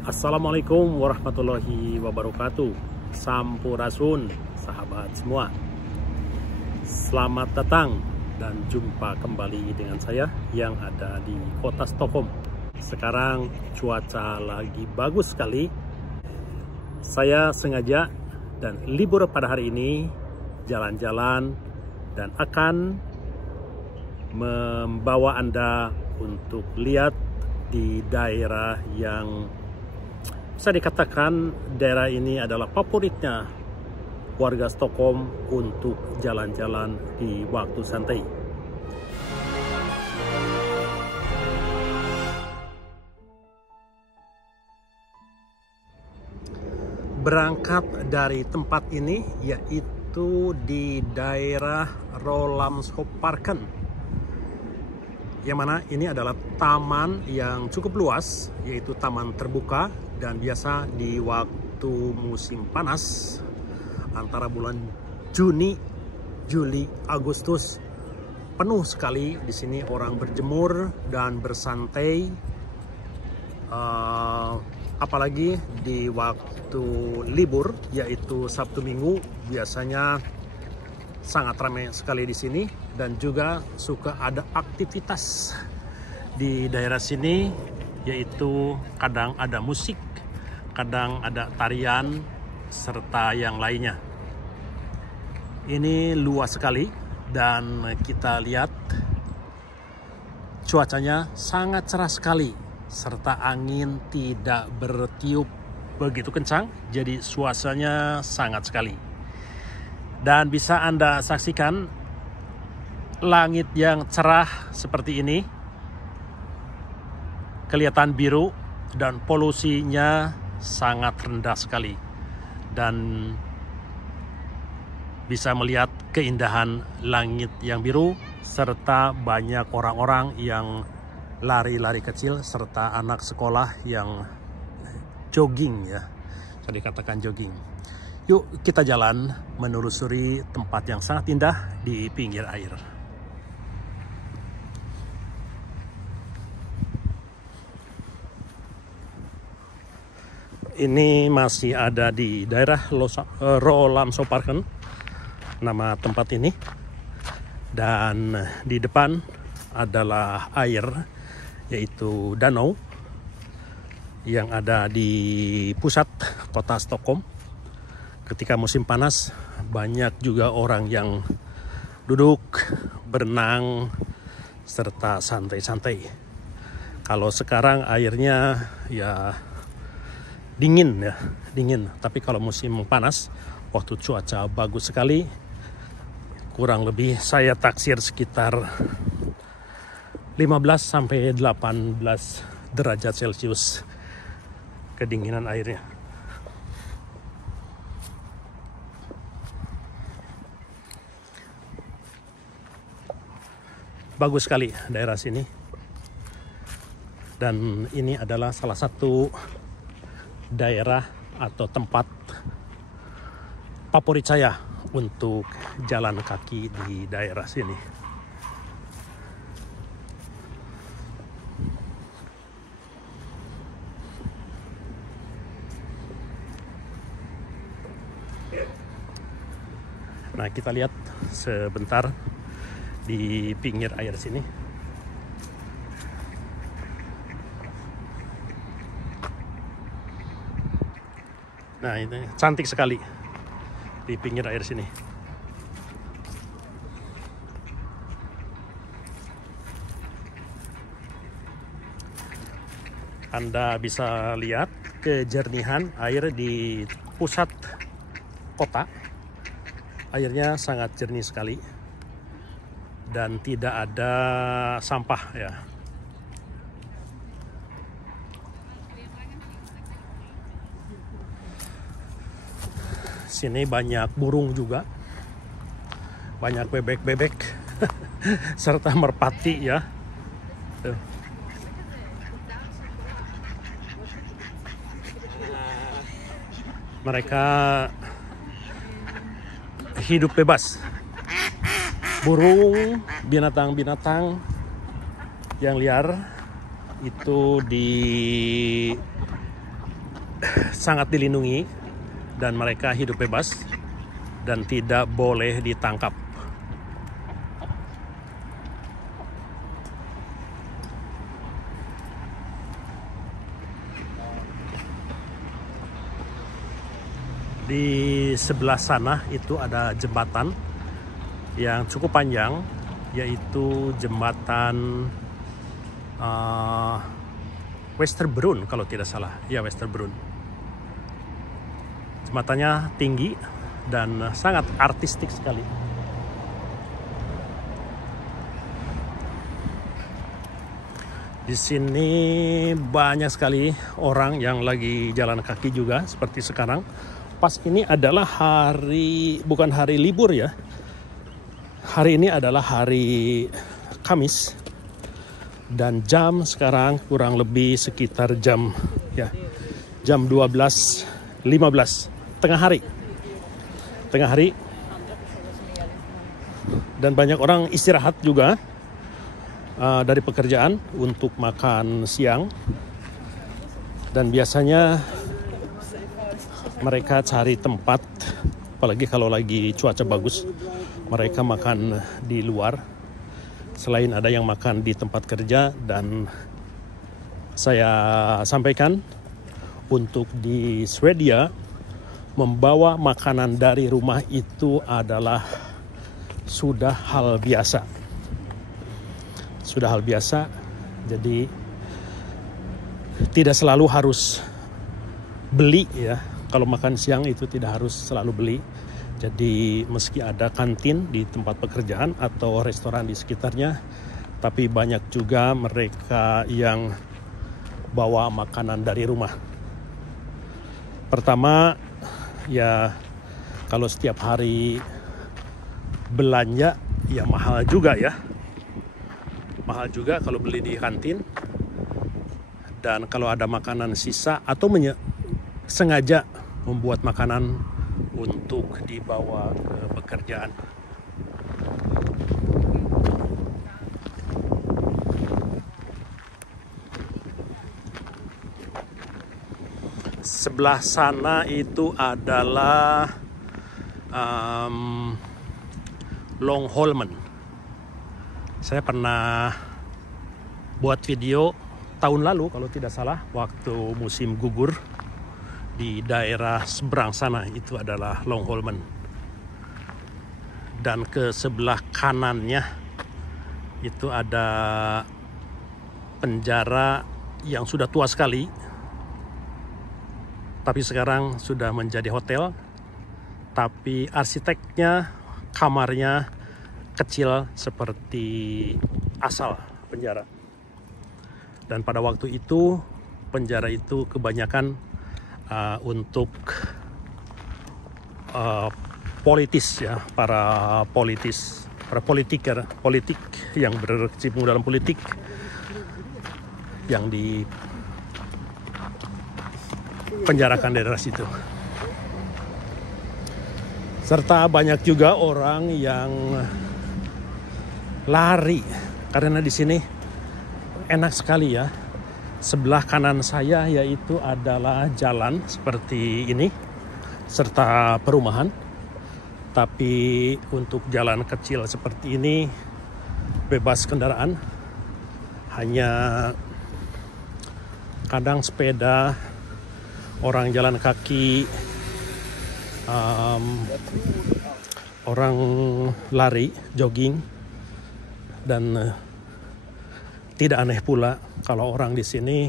Assalamualaikum warahmatullahi wabarakatuh. Sampurasun sahabat semua. Selamat datang dan jumpa kembali dengan saya yang ada di kota Stockholm. Sekarang cuaca lagi bagus sekali. Saya sengaja dan libur pada hari ini jalan-jalan dan akan membawa Anda untuk lihat di daerah yang bisa dikatakan daerah ini adalah favoritnya warga Stockholm untuk jalan-jalan di waktu santai. Berangkat dari tempat ini yaitu di daerah Rålambshovsparken, yang mana ini adalah taman yang cukup luas, yaitu taman terbuka, dan biasa di waktu musim panas antara bulan Juni, Juli, Agustus penuh sekali di sini orang berjemur dan bersantai. Apalagi di waktu libur yaitu Sabtu Minggu biasanya sangat ramai sekali di sini, dan juga suka ada aktivitas di daerah sini, yaitu kadang ada musik, kadang ada tarian, serta yang lainnya. Ini luas sekali dan kita lihat cuacanya sangat cerah sekali, serta angin tidak bertiup begitu kencang, jadi suasananya sangat sekali. Dan bisa Anda saksikan langit yang cerah seperti ini, kelihatan biru dan polusinya sangat rendah sekali, dan bisa melihat keindahan langit yang biru serta banyak orang-orang yang lari-lari kecil serta anak sekolah yang jogging, ya, bisa dikatakan jogging. Yuk kita jalan menelusuri tempat yang sangat indah di pinggir air. Ini masih ada di daerah Rålambshovsparken, nama tempat ini. Dan di depan adalah air, yaitu danau yang ada di pusat kota Stockholm. Ketika musim panas, banyak juga orang yang duduk, berenang, serta santai-santai. Kalau sekarang airnya ya dingin, ya, dingin. Tapi kalau musim panas, waktu cuaca bagus sekali, kurang lebih saya taksir sekitar 15 sampai 18 derajat Celcius kedinginan airnya. Bagus sekali daerah sini. Dan ini adalah salah satu daerah atau tempat favorit saya untuk jalan kaki di daerah sini. Nah, kita lihat sebentar di pinggir air sini. Nah, ini cantik sekali di pinggir air sini. Anda bisa lihat kejernihan air di pusat kota. Airnya sangat jernih sekali dan tidak ada sampah, ya. Sini banyak burung juga, banyak bebek-bebek serta merpati, ya. Tuh. Mereka hidup bebas. Burung, binatang-binatang yang liar itu sangat dilindungi dan mereka hidup bebas dan tidak boleh ditangkap. Di sebelah sana itu ada jembatan yang cukup panjang, yaitu jembatan Westerbrun kalau tidak salah. Ya, Westerbrun. Jembatannya tinggi dan sangat artistik sekali. Di sini banyak sekali orang yang lagi jalan kaki juga seperti sekarang. Pas ini adalah bukan hari libur ya. Hari ini adalah hari Kamis. Dan jam sekarang kurang lebih sekitar jam 12.15, tengah hari. Dan banyak orang istirahat juga dari pekerjaan untuk makan siang. Dan biasanya mereka cari tempat, apalagi kalau lagi cuaca bagus, mereka makan di luar. Selain ada yang makan di tempat kerja, dan saya sampaikan untuk di Swedia membawa makanan dari rumah itu adalah sudah hal biasa. Jadi tidak selalu harus beli ya. Kalau makan siang itu tidak harus selalu beli. Jadi meski ada kantin di tempat pekerjaan atau restoran di sekitarnya, tapi banyak juga mereka yang bawa makanan dari rumah. Pertama, ya kalau setiap hari belanja ya mahal juga ya. Mahal juga kalau beli di kantin. Dan kalau ada makanan sisa atau sengaja membuat makanan untuk dibawa ke pekerjaan. Sebelah sana itu adalah Långholmen. Saya pernah buat video tahun lalu kalau tidak salah, waktu musim gugur. Di daerah seberang sana itu adalah Långholmen. Dan ke sebelah kanannya itu ada penjara yang sudah tua sekali, tapi sekarang sudah menjadi hotel. Tapi arsiteknya, kamarnya kecil seperti asal penjara. Dan pada waktu itu penjara itu kebanyakan untuk politis ya, para politik yang berkecimpung dalam politik yang dipenjarakan daerah situ. Serta banyak juga orang yang lari karena di sini enak sekali ya. Sebelah kanan saya yaitu adalah jalan seperti ini serta perumahan. Tapi untuk jalan kecil seperti ini bebas kendaraan. Hanya kadang sepeda, orang jalan kaki, orang lari, jogging. Dan tidak aneh pula kalau orang di sini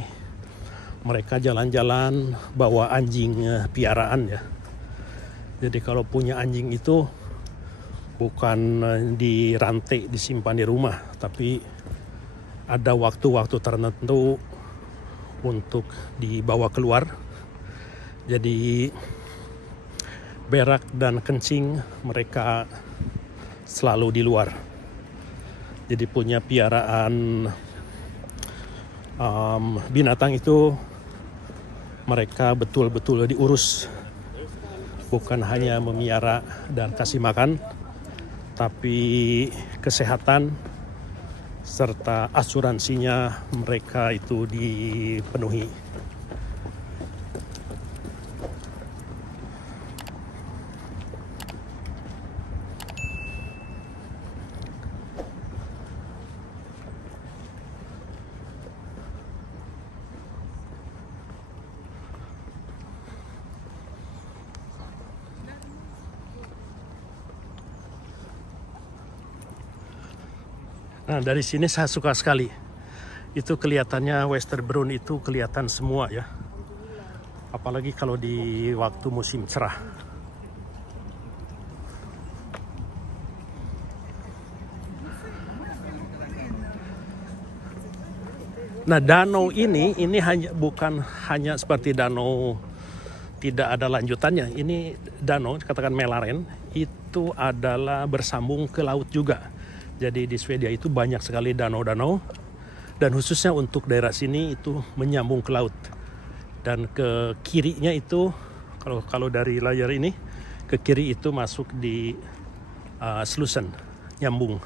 mereka jalan-jalan bawa anjing piaraan ya. Jadi kalau punya anjing itu bukan dirantai disimpan di rumah, tapi ada waktu-waktu tertentu untuk dibawa keluar. Jadi berak dan kencing mereka selalu di luar. Jadi punya piaraan binatang itu mereka betul-betul diurus, bukan hanya memelihara dan kasih makan, tapi kesehatan serta asuransinya mereka itu dipenuhi. Nah, dari sini saya suka sekali. Itu kelihatannya Westerbrunn itu kelihatan semua ya. Apalagi kalau di waktu musim cerah. Nah, danau ini bukan hanya seperti danau tidak ada lanjutannya. Ini danau, katakan Mälaren, itu adalah bersambung ke laut juga. Jadi di Swedia itu banyak sekali danau-danau, dan khususnya untuk daerah sini itu menyambung ke laut. Dan ke kirinya itu, kalau dari layar ini, ke kiri itu masuk di Slussen, nyambung.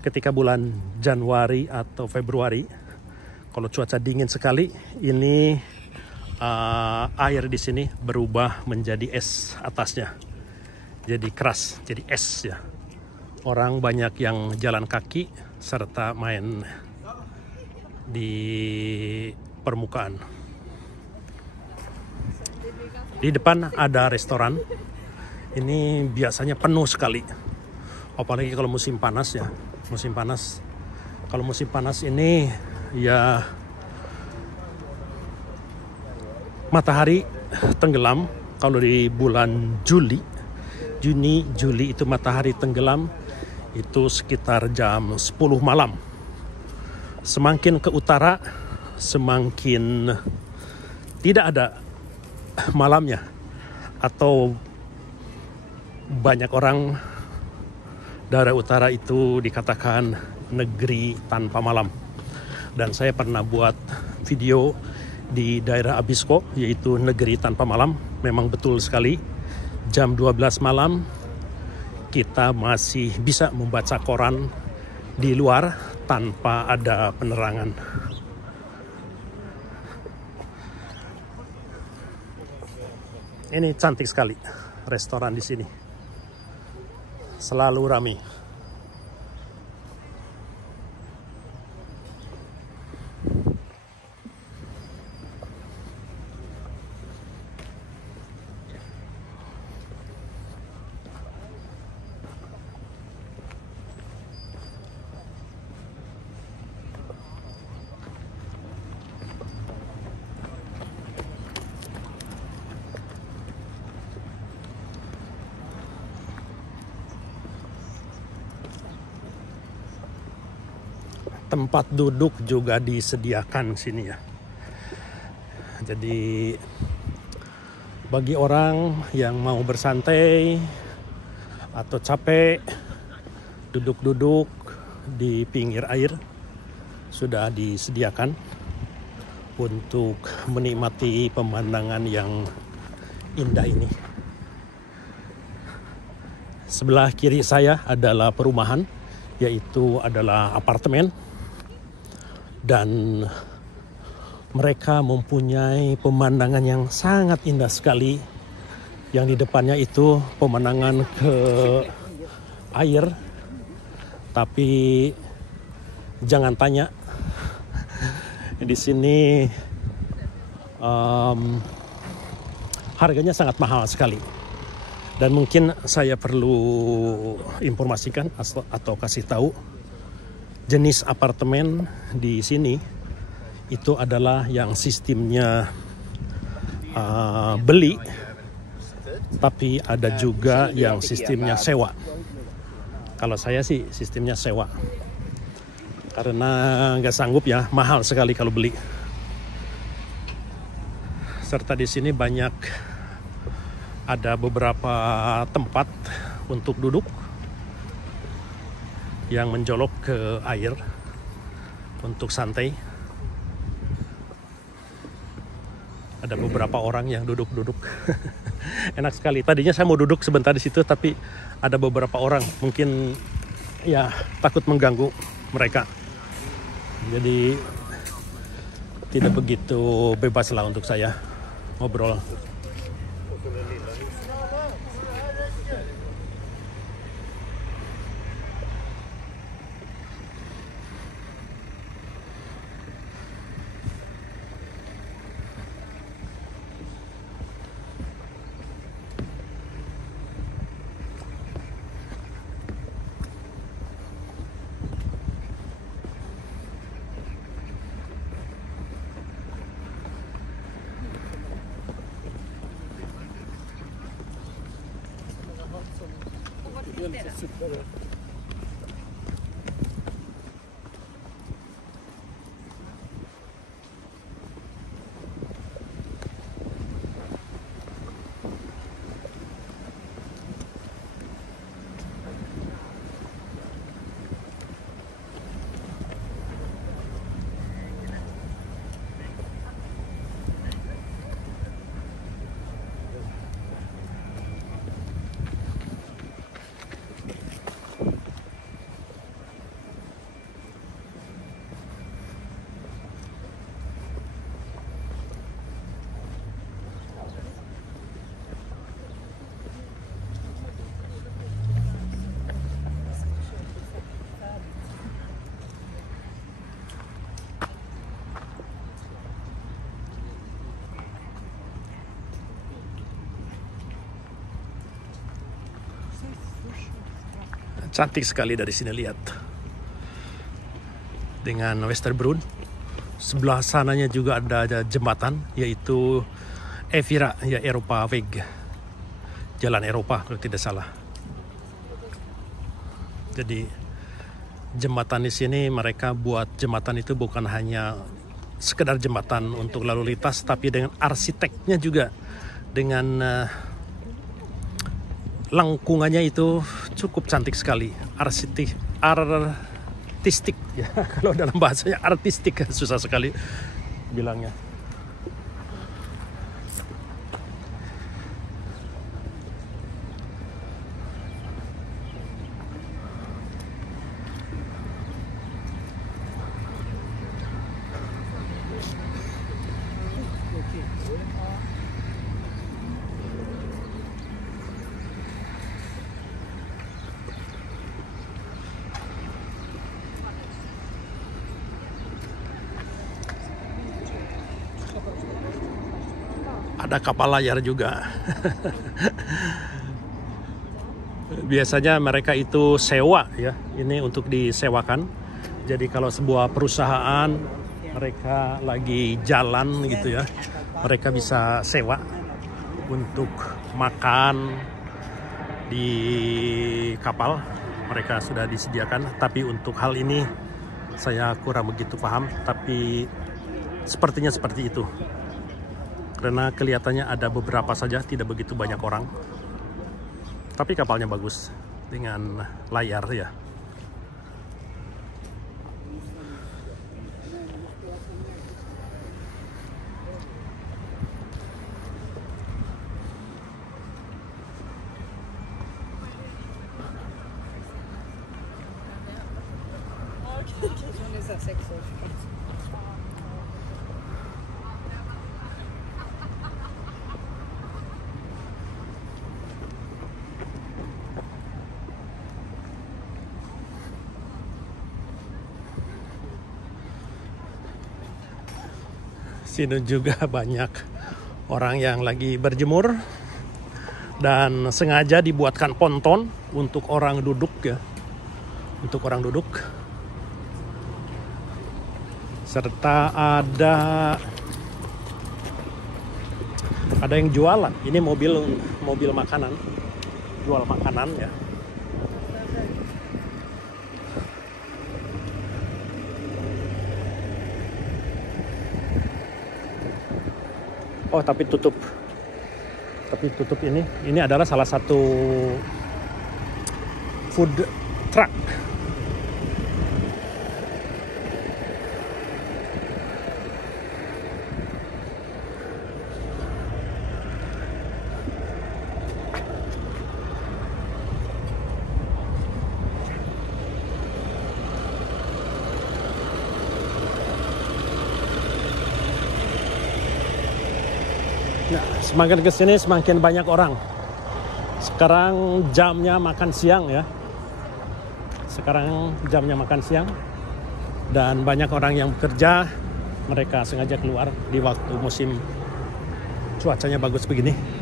Ketika bulan Januari atau Februari, kalau cuaca dingin sekali, ini air di sini berubah menjadi es atasnya. Jadi keras, jadi es ya. Orang banyak yang jalan kaki serta main di permukaan. Di depan ada restoran. Ini biasanya penuh sekali. Apalagi kalau musim panas ya. Musim panas. Kalau musim panas ini ya matahari tenggelam. Kalau di bulan Juni, Juli itu matahari tenggelam itu sekitar jam 10 malam. Semakin ke utara, semakin tidak ada malamnya. Atau banyak orang daerah utara itu dikatakan negeri tanpa malam. Dan saya pernah buat video di daerah Abisko, yaitu negeri tanpa malam. Memang betul sekali, jam 12 malam kita masih bisa membaca koran di luar tanpa ada penerangan. Ini cantik sekali restoran di sini. Selalu ramai. Tempat duduk juga disediakan sini ya. Jadi bagi orang yang mau bersantai atau capek duduk-duduk di pinggir air sudah disediakan untuk menikmati pemandangan yang indah ini. Sebelah kiri saya adalah perumahan, yaitu adalah apartemen. Dan mereka mempunyai pemandangan yang sangat indah sekali. Yang di depannya itu pemandangan ke air. Tapi jangan tanya, di sini harganya sangat mahal sekali. Dan mungkin saya perlu informasikan atau kasih tahu, jenis apartemen di sini itu adalah yang sistemnya beli, tapi ada juga yang sistemnya sewa. Kalau saya sih sistemnya sewa, karena nggak sanggup ya, mahal sekali kalau beli. Serta di sini banyak ada beberapa tempat untuk duduk yang menjolok ke air untuk santai. Ada beberapa orang yang duduk-duduk. Enak sekali. Tadinya saya mau duduk sebentar di situ, tapi ada beberapa orang mungkin ya takut mengganggu mereka. Jadi tidak begitu bebas lah untuk saya ngobrol. Cantik sekali dari sini, lihat. Dengan Westerbron. Sebelah sananya juga ada jembatan, yaitu Evira, ya, Eropa Weg. Jalan Eropa kalau tidak salah. Jadi jembatan di sini mereka buat jembatan itu bukan hanya sekedar jembatan untuk lalu lintas, tapi dengan arsiteknya juga, dengan lengkungannya itu cukup cantik sekali, artistik ya. Kalau dalam bahasanya artistik, susah sekali bilangnya. Ada kapal layar juga. Biasanya mereka itu sewa, ya. Ini untuk disewakan. Jadi kalau sebuah perusahaan mereka lagi jalan gitu ya, mereka bisa sewa untuk makan di kapal. Mereka sudah disediakan. Tapi untuk hal ini saya kurang begitu paham. Tapi sepertinya seperti itu. Karena kelihatannya ada beberapa saja, tidak begitu banyak orang. Tapi kapalnya bagus dengan layar ya. Sini juga banyak orang yang lagi berjemur dan sengaja dibuatkan ponton untuk orang duduk ya, untuk orang duduk. Serta ada yang jualan. Ini mobil makanan, jual makanan ya. Oh, tapi tutup ini. Ini adalah salah satu food truck. Nah, semakin kesini semakin banyak orang. Sekarang jamnya makan siang ya. Dan banyak orang yang bekerja. Mereka sengaja keluar di waktu musim cuacanya bagus begini.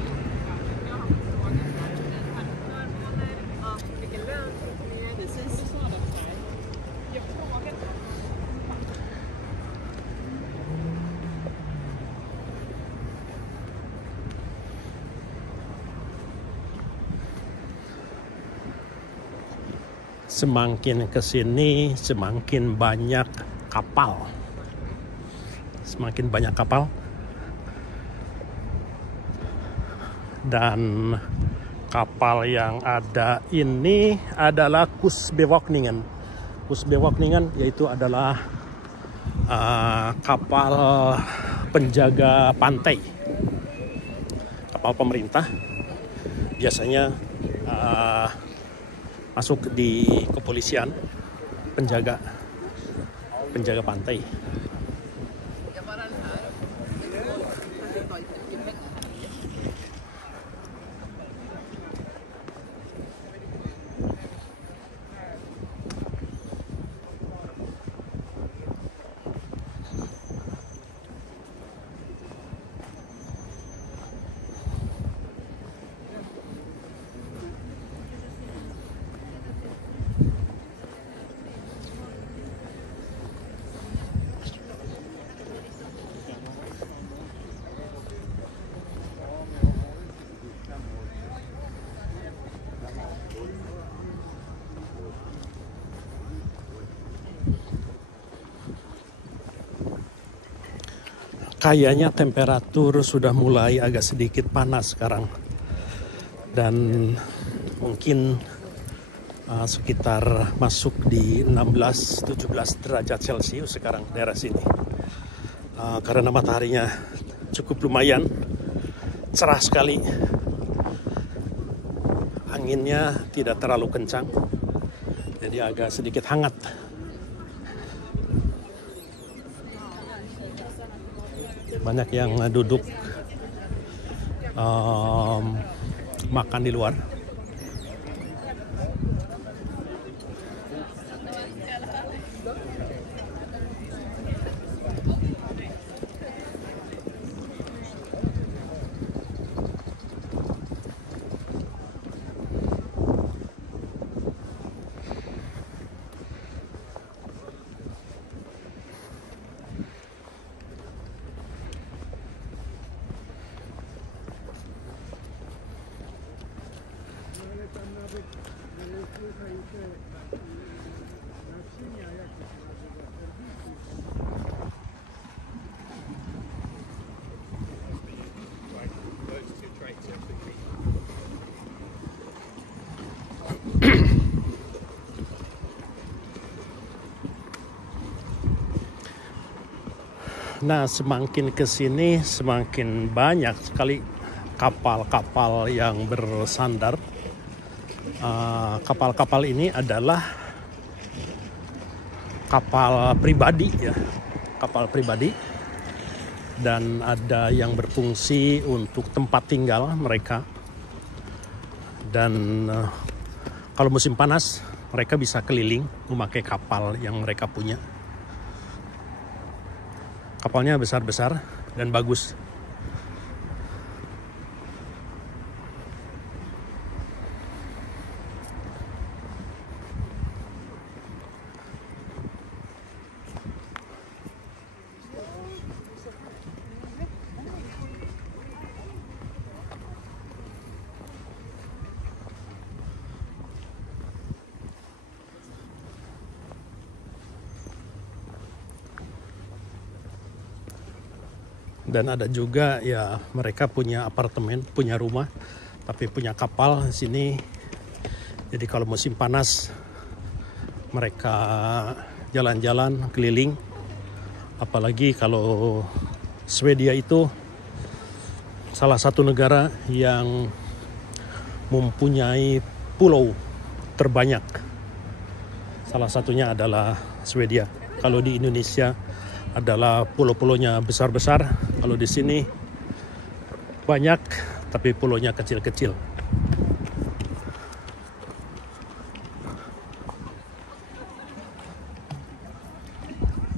semakin ke sini semakin banyak kapal. Semakin banyak kapal. Dan kapal yang ada ini adalah Kustbevakningen. Kustbevakningen yaitu adalah kapal penjaga pantai. Kapal pemerintah biasanya masuk di kepolisian, penjaga pantai. Kayaknya temperatur sudah mulai agak sedikit panas sekarang. Dan mungkin sekitar masuk di 16-17 derajat Celcius sekarang daerah sini. Karena mataharinya cukup lumayan cerah sekali. Anginnya tidak terlalu kencang. Jadi agak sedikit hangat. Banyak yang duduk makan di luar. Nah, semakin ke sini semakin banyak sekali kapal-kapal yang bersandar. Kapal-kapal ini adalah kapal pribadi ya, kapal pribadi, dan ada yang berfungsi untuk tempat tinggal mereka. Dan kalau musim panas mereka bisa keliling memakai kapal yang mereka punya. Kapalnya besar-besar dan bagus. Dan ada juga ya mereka punya apartemen, punya rumah, tapi punya kapal di sini. Jadi kalau musim panas mereka jalan-jalan keliling. Apalagi kalau Swedia itu salah satu negara yang mempunyai pulau terbanyak. Salah satunya adalah Swedia. Kalau di Indonesia adalah pulau-pulaunya besar-besar. Kalau di sini banyak, tapi pulaunya kecil-kecil.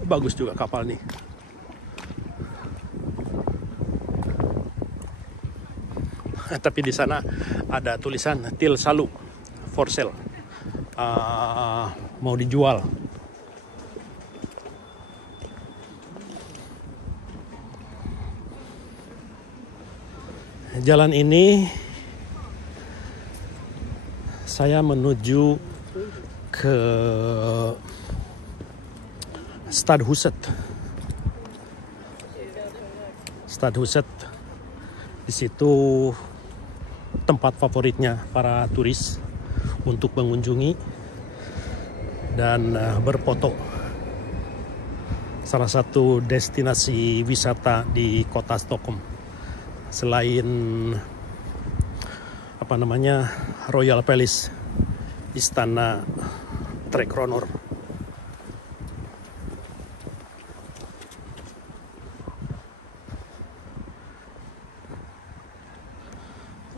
Bagus juga kapal nih. Tapi di sana ada tulisan Til Salu for sale, mau dijual. Jalan ini saya menuju ke Stadhuset. Stadhuset di situ tempat favoritnya para turis untuk mengunjungi dan berfoto. Salah satu destinasi wisata di kota Stockholm selain Royal Palace, Istana Tre Kronor.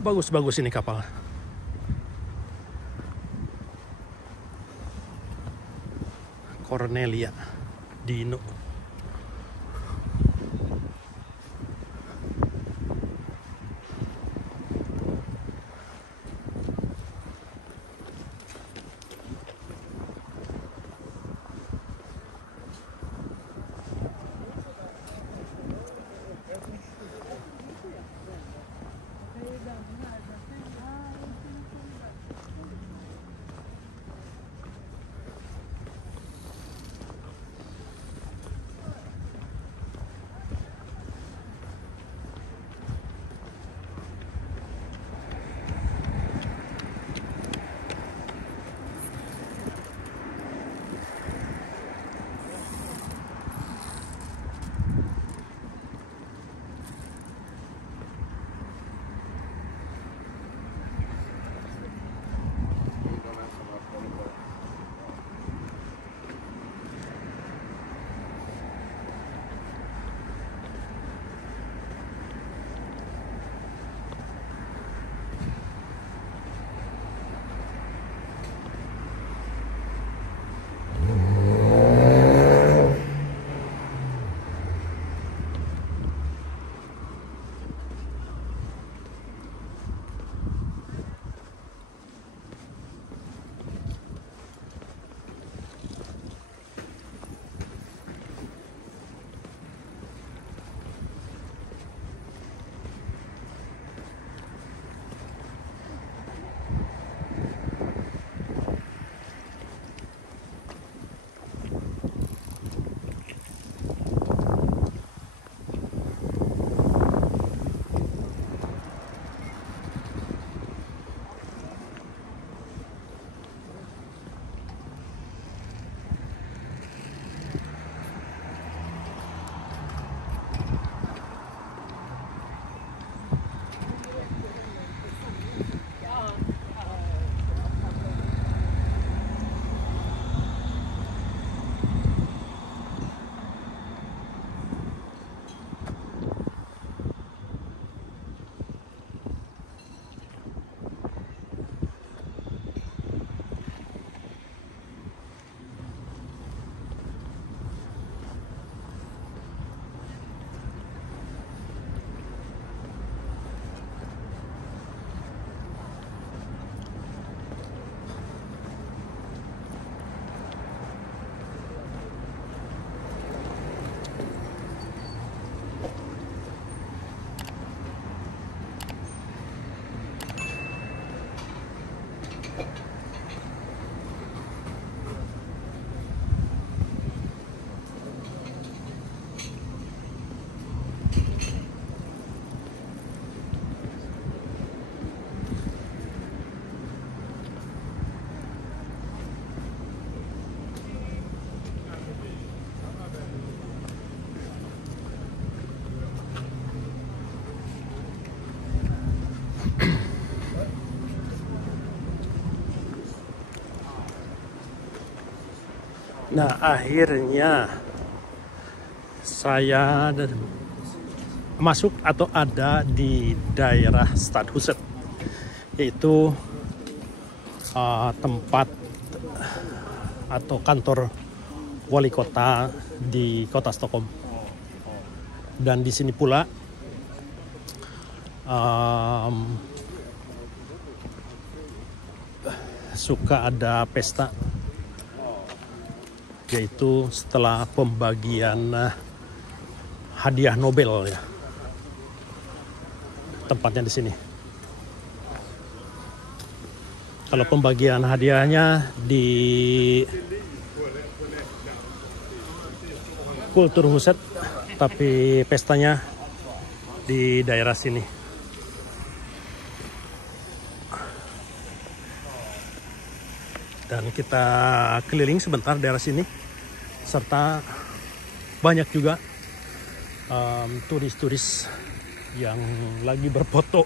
Bagus-bagus ini kapal. Cornelia Dino. Nah, akhirnya saya masuk atau ada di daerah Stadhuset, yaitu tempat atau kantor wali kota di kota Stockholm. Dan di sini pula suka ada pesta, yaitu setelah pembagian hadiah Nobel ya. Tempatnya di sini. Kalau pembagian hadiahnya di Kulturhuset, tapi pestanya di daerah sini. Dan kita keliling sebentar daerah sini, serta banyak juga turis-turis yang lagi berfoto.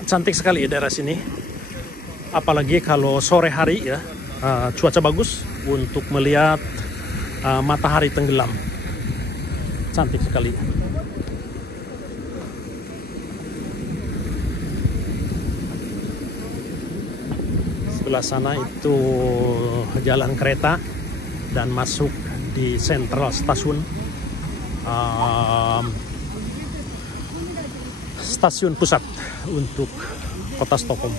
Cantik sekali daerah sini, apalagi kalau sore hari ya, cuaca bagus untuk melihat matahari tenggelam. Cantik sekali. Sebelah sana itu jalan kereta dan masuk di Central Station, stasiun pusat untuk kota Stockholm.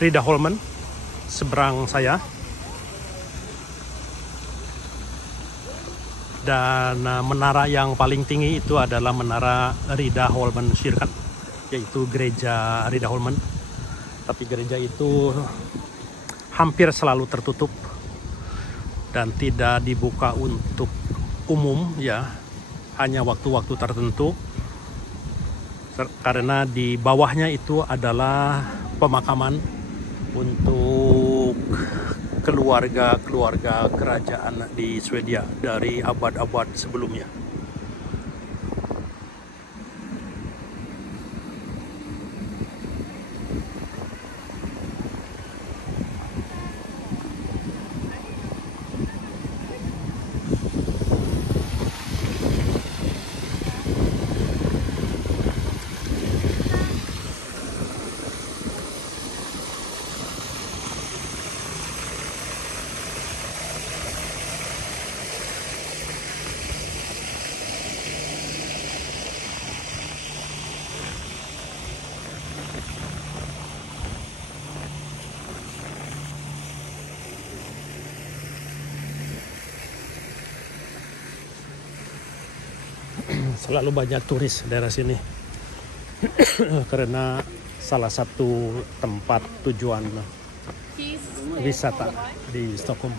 Riddarholmen seberang saya, dan menara yang paling tinggi itu adalah menara Riddarholmen Kyrkan, yaitu gereja Riddarholmen. Tapi gereja itu hampir selalu tertutup dan tidak dibuka untuk umum ya, hanya waktu-waktu tertentu, karena di bawahnya itu adalah pemakaman untuk keluarga kerajaan di Swedia dari abad-abad sebelumnya. Selalu banyak turis daerah sini karena salah satu tempat tujuan wisata di Stockholm.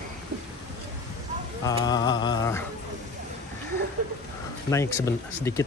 Naik sedikit.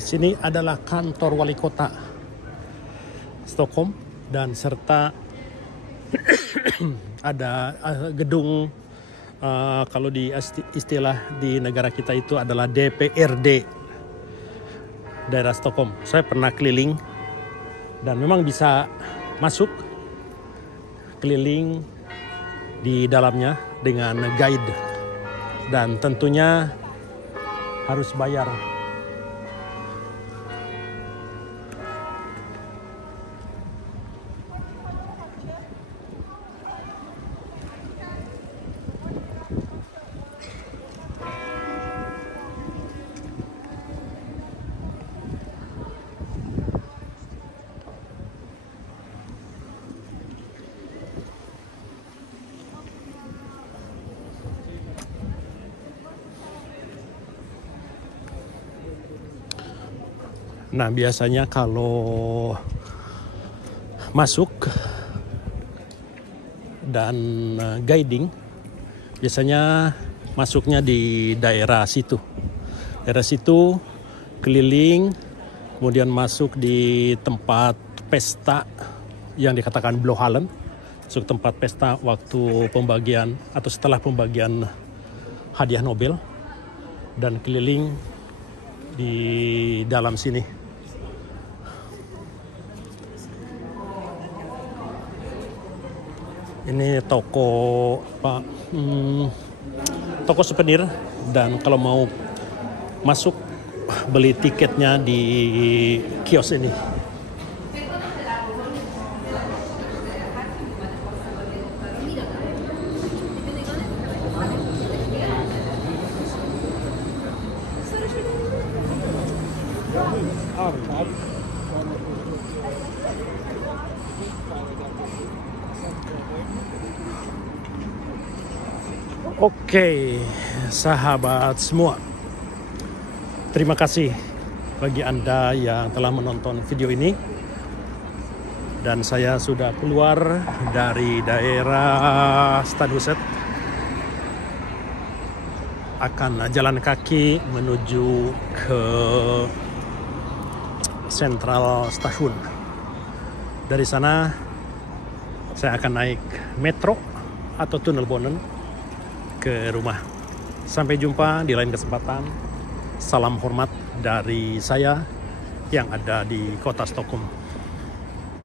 Di sini adalah kantor wali kota Stockholm dan serta ada gedung kalau di istilah di negara kita itu adalah DPRD daerah Stockholm. Saya pernah keliling dan memang bisa masuk keliling di dalamnya dengan guide dan tentunya harus bayar. Nah, biasanya kalau masuk dan guiding, biasanya masuknya di daerah situ. Daerah situ keliling, kemudian masuk di tempat pesta yang dikatakan Blåhallen, masuk tempat pesta waktu pembagian atau setelah pembagian hadiah Nobel, dan keliling di dalam sini. Ini toko toko souvenir, dan kalau mau masuk beli tiketnya di kios ini. Oke, sahabat semua, terima kasih bagi Anda yang telah menonton video ini. Dan saya sudah keluar dari daerah Stadhuset, akan jalan kaki menuju ke Central Station. Dari sana saya akan naik metro atau tunnelbanan ke rumah. Sampai jumpa di lain kesempatan. Salam hormat dari saya yang ada di kota Stockholm.